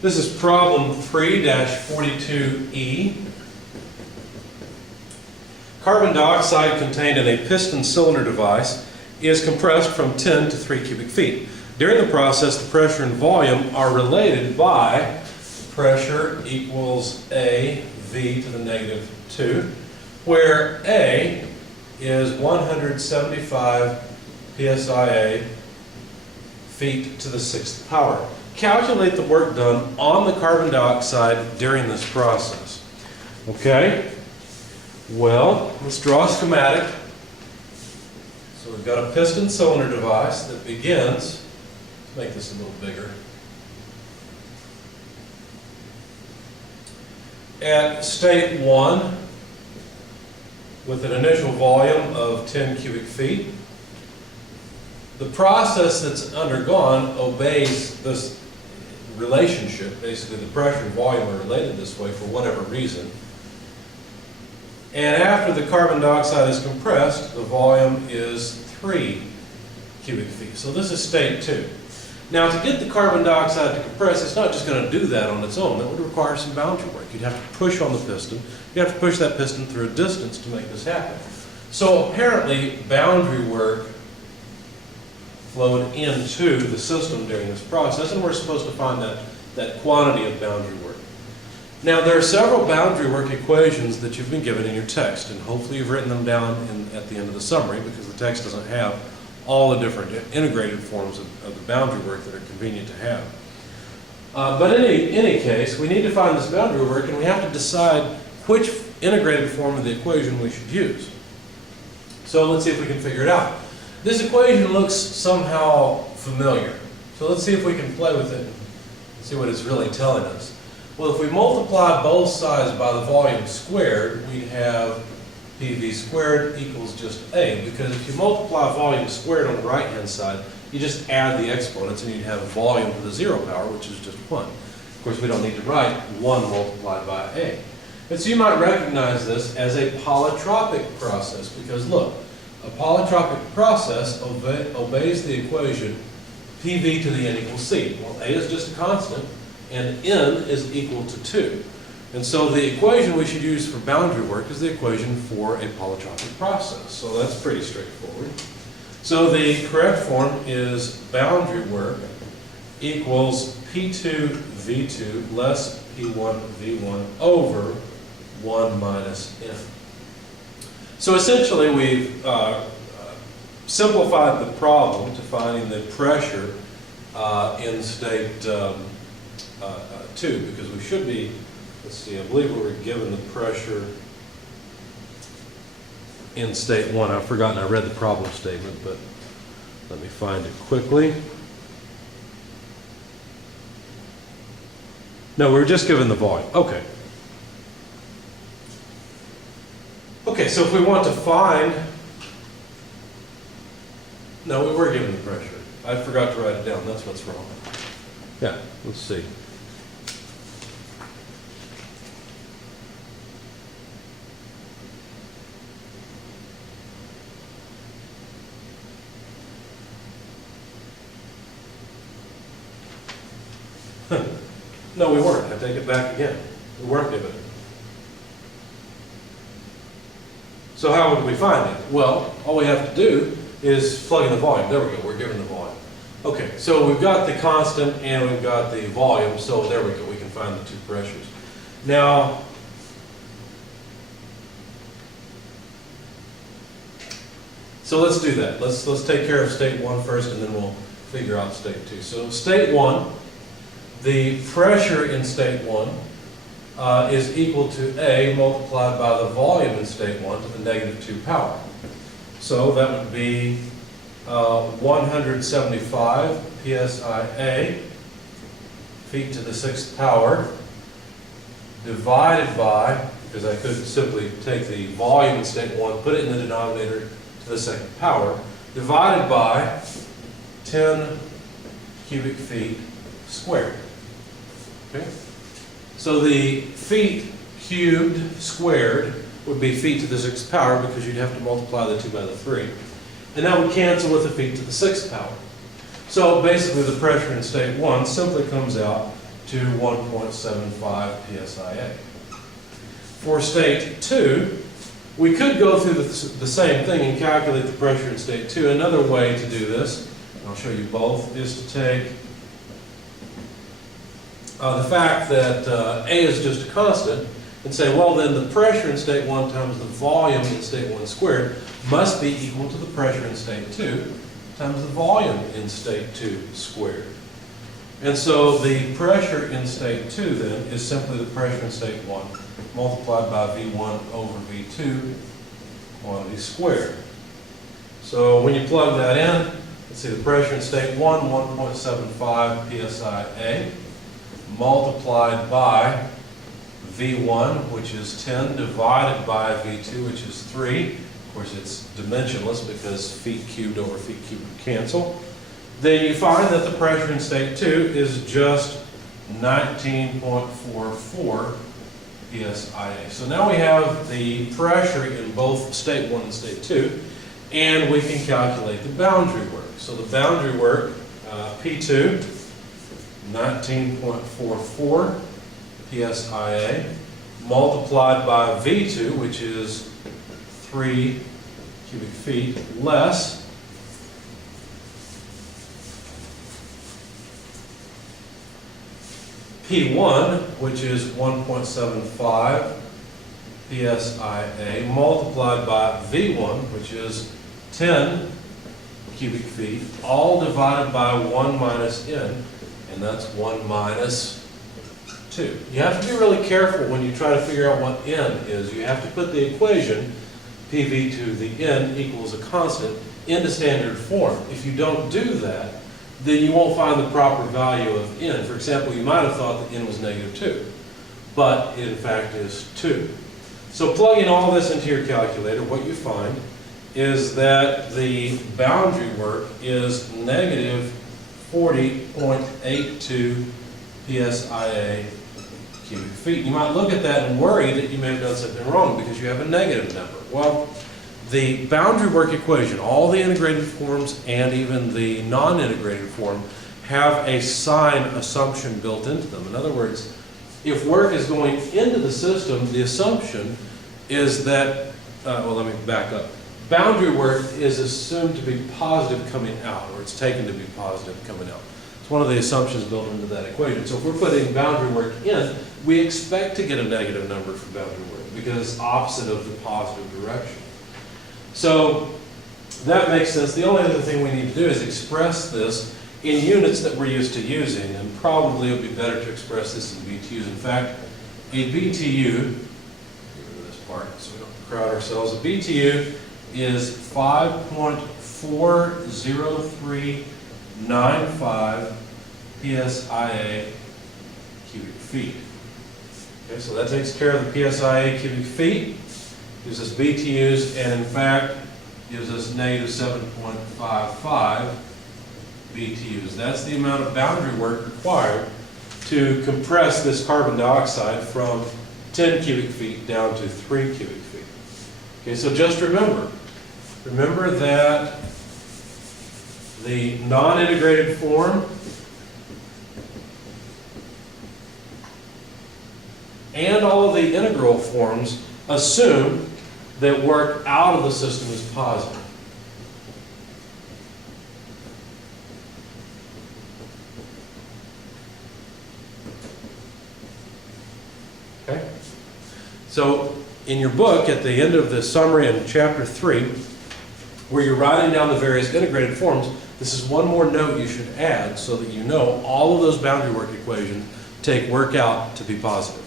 This is problem 3-42E. Carbon dioxide contained in a piston cylinder device is compressed from 10 to 3 cubic feet. During the process, the pressure and volume are related by pressure equals A V to the negative 2, where A is 175 psia feet to the 6th power. Calculate the work done on the carbon dioxide during this process. Okay, well, let's draw a schematic. So we've got a piston cylinder device that begins, let's make this a little bigger, at state 1 with an initial volume of 10 cubic feet. The process that's undergone obeys this relationship. Basically, the pressure and volume are related this way for whatever reason. And after the carbon dioxide is compressed, the volume is 3 cubic feet. So this is state 2. Now, to get the carbon dioxide to compress, it's not just going to do that on its own. That would require some boundary work. You'd have to push on the piston. You have to push that piston through a distance to make this happen. So apparently, boundary work flowed into the system during this process, and we're supposed to find that quantity of boundary work. Now, there are several boundary work equations that you've been given in your text, and hopefully you've written them down at the end of the summary, because the text doesn't have all the different integrated forms of the boundary work that are convenient to have. But in any case, we need to find this boundary work, and we have to decide which integrated form of the equation we should use. So let's see if we can figure it out. This equation looks somehow familiar. So let's see if we can play with it and see what it's really telling us. Well, if we multiply both sides by the volume squared, we'd have PV squared equals just A, because if you multiply volume squared on the right-hand side, you just add the exponents and you'd have volume to the 0 power, which is just 1. Of course, we don't need to write 1 multiplied by A. And so you might recognize this as a polytropic process, because look, a polytropic process obeys the equation PV to the n equals C. Well, A is just a constant, and n is equal to 2. And so the equation we should use for boundary work is the equation for a polytropic process. So that's pretty straightforward. So the correct form is boundary work equals P2 V2 less P1 V1 over 1 minus n. So essentially we've simplified the problem to finding the pressure in state 2, because we should be, let's see, I believe we were given the pressure in state 1. I've forgotten I read the problem statement, but let me find it quickly. No, we were just given the volume. Okay. Okay, so if we want to find, no, we were given the pressure. I forgot to write it down. That's what's wrong. Yeah, let's see. No, we weren't. I take it back again. We weren't given it. So how would we find it? Well, all we have to do is plug in the volume. There we go. We're given the volume. Okay, so we've got the constant and we've got the volume. So there we go. We can find the two pressures. Now, so let's do that. Let's take care of state 1 first, and then we'll figure out state 2. So state 1, the pressure in state 1 is equal to A multiplied by the volume in state 1 to the negative 2 power. So that would be 175 psia feet to the 6th power divided by, because I could simply take the volume in state 1, put it in the denominator to the 2nd power, divided by 10 cubic feet squared. Okay? So the feet cubed squared would be feet to the 6th power, because you'd have to multiply the 2 by the 3. And that would cancel with the feet to the 6th power. So basically the pressure in state 1 simply comes out to 1.75 PSIA. For state 2, we could go through the same thing and calculate the pressure in state 2. Another way to do this, and I'll show you both, is to take the fact that A is just a constant and say, well, then the pressure in state 1 times the volume in state 1 squared must be equal to the pressure in state 2 times the volume in state 2 squared. And so the pressure in state 2 then is simply the pressure in state 1 multiplied by V1 over V2 quantity squared. So when you plug that in, let's see, the pressure in state 1, 1.75 PSIA, multiplied by V1, which is 10, divided by V2, which is 3. Of course, it's dimensionless because feet cubed over feet cubed would cancel. Then you find that the pressure in state 2 is just 19.44 PSIA. So now we have the pressure in both state 1 and state 2, and we can calculate the boundary work. So the boundary work, P2, 19.44 PSIA, multiplied by V2, which is 3 cubic feet, less P1, which is 1.75 PSIA, multiplied by V1, which is 10 cubic feet, all divided by 1 minus N, and that's 1 minus 2. You have to be really careful when you try to figure out what N is. You have to put the equation, PV to the N equals a constant, into standard form. If you don't do that, then you won't find the proper value of N. For example, you might have thought that N was -2, but it in fact is 2. So plugging all this into your calculator, what you find is that the boundary work is negative 40.82 PSIA cubic feet. You might look at that and worry that you may have done something wrong because you have a negative number. Well, the boundary work equation, all the integrated forms and even the non-integrated form, have a sign assumption built into them. In other words, if work is going into the system, the assumption is that, well, let me back up. Boundary work is assumed to be positive coming out, or it's taken to be positive coming out. It's one of the assumptions built into that equation. So if we're putting boundary work in, we expect to get a negative number for boundary work because it's opposite of the positive direction. So that makes sense. The only other thing we need to do is express this in units that we're used to using, and probably it would be better to express this in BTUs. In fact, a BTU, get rid of this part so we don't crowd ourselves, a BTU is 5.40395 PSIA cubic feet. Okay, so that takes care of the PSIA cubic feet, gives us BTUs, and in fact gives us negative 7.55 BTUs. That's the amount of boundary work required to compress this carbon dioxide from 10 cubic feet down to 3 cubic feet. Okay, so just remember that the non-integrated form and all of the integral forms assume that work out of the system is positive. Okay? So in your book, at the end of the summary in chapter 3, where you're writing down the various integrated forms, this is one more note you should add so that you know all of those boundary work equations take work out to be positive.